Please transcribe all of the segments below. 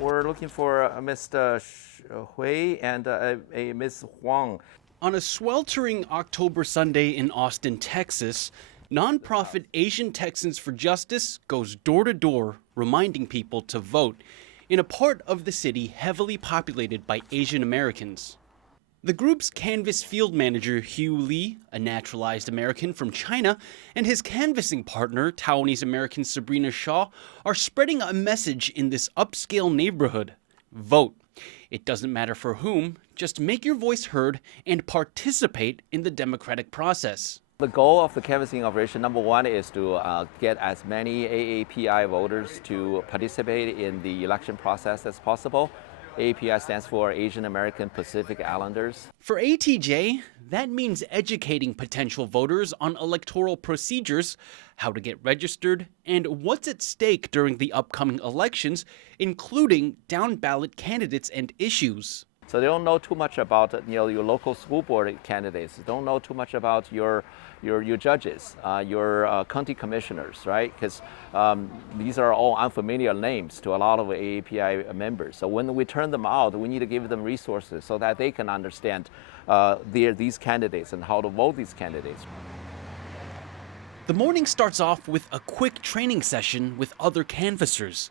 we're looking for Mr. Hui and a Ms. Huang. On a sweltering October Sunday in Austin, Texas, nonprofit Asian Texans for Justice goes door to door reminding people to vote in a part of the city heavily populated by Asian Americans. The group's canvas field manager, Hugh Lee, a naturalized American from China, and his canvassing partner, Taiwanese American Sabrina Shaw, are spreading a message in this upscale neighborhood. Vote. It doesn't matter for whom, just make your voice heard and participate in the democratic process. The goal of the canvassing operation, number one, is to get as many AAPI voters to participate in the election process as possible. AAPI stands for Asian American Pacific Islanders. For ATJ, that means educating potential voters on electoral procedures, how to get registered, and what's at stake during the upcoming elections, including down-ballot candidates and issues. So they don't know too much about your local school board candidates. They don't know too much about your judges, your county commissioners, right? Because these are all unfamiliar names to a lot of AAPI members. So when we turn them out, we need to give them resources so that they can understand these candidates and how to vote these candidates. The morning starts off with a quick training session with other canvassers.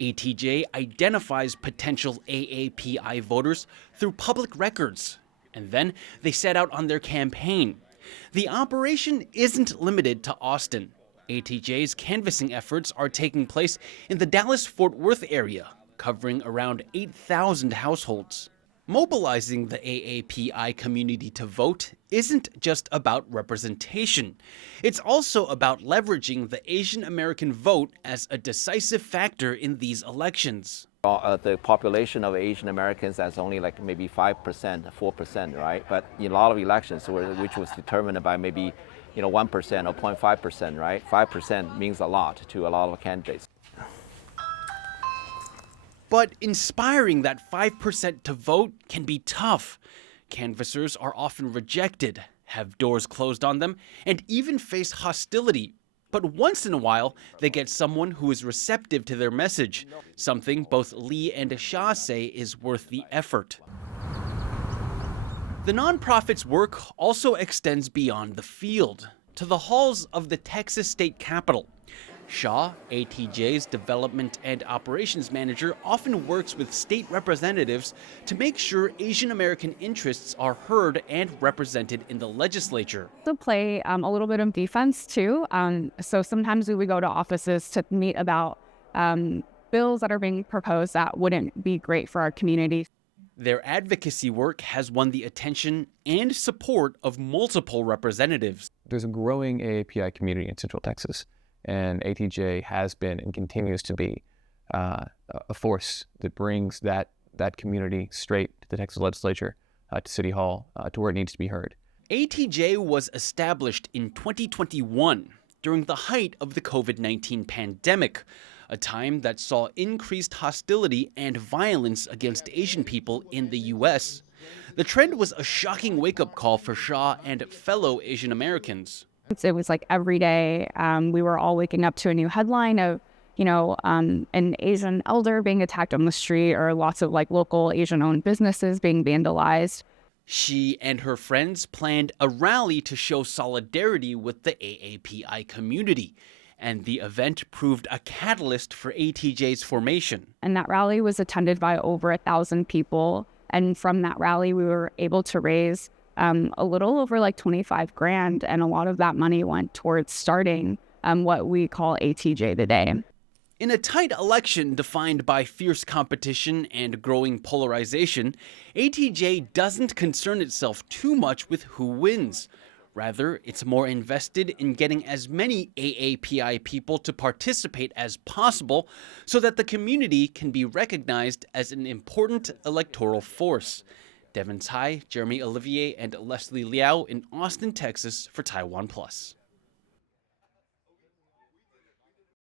ATJ identifies potential AAPI voters through public records, and then they set out on their campaign. The operation isn't limited to Austin. ATJ's canvassing efforts are taking place in the Dallas-Fort Worth area, covering around 8,000 households. Mobilizing the AAPI community to vote isn't just about representation. It's also about leveraging the Asian American vote as a decisive factor in these elections. The population of Asian Americans is only like maybe 5%, 4%, right? But in a lot of elections, which was determined by maybe 1% or 0.5%, right? 5% means a lot to a lot of candidates. But inspiring that 5% to vote can be tough. Canvassers are often rejected, have doors closed on them, and even face hostility. But once in a while, they get someone who is receptive to their message, something both Lee and Shaw say is worth the effort. The nonprofit's work also extends beyond the field, to the halls of the Texas state capitol. Shaw, ATJ's development and operations manager, often works with state representatives to make sure Asian American interests are heard and represented in the legislature. To play a little bit of defense too. So sometimes we would go to offices to meet about bills that are being proposed that wouldn't be great for our community. Their advocacy work has won the attention and support of multiple representatives. There's a growing AAPI community in Central Texas. And ATJ has been and continues to be a force that brings that community straight to the Texas legislature, to City Hall, to where it needs to be heard. ATJ was established in 2021 during the height of the COVID-19 pandemic, a time that saw increased hostility and violence against Asian people in the U.S. The trend was a shocking wake-up call for Shaw and fellow Asian Americans. It was like every day we were all waking up to a new headline of, an Asian elder being attacked on the street or lots of local Asian-owned businesses being vandalized. She and her friends planned a rally to show solidarity with the AAPI community, and the event proved a catalyst for ATJ's formation. And that rally was attended by over 1,000 people, and from that rally we were able to raise a little over $25,000, and a lot of that money went towards starting what we call ATJ today. In a tight election defined by fierce competition and growing polarization, ATJ doesn't concern itself too much with who wins. Rather, it's more invested in getting as many AAPI people to participate as possible so that the community can be recognized as an important electoral force. Devin, Tsai, Jeremy, Olivier, and Leslie Liao in Austin, Texas for TaiwanPlus.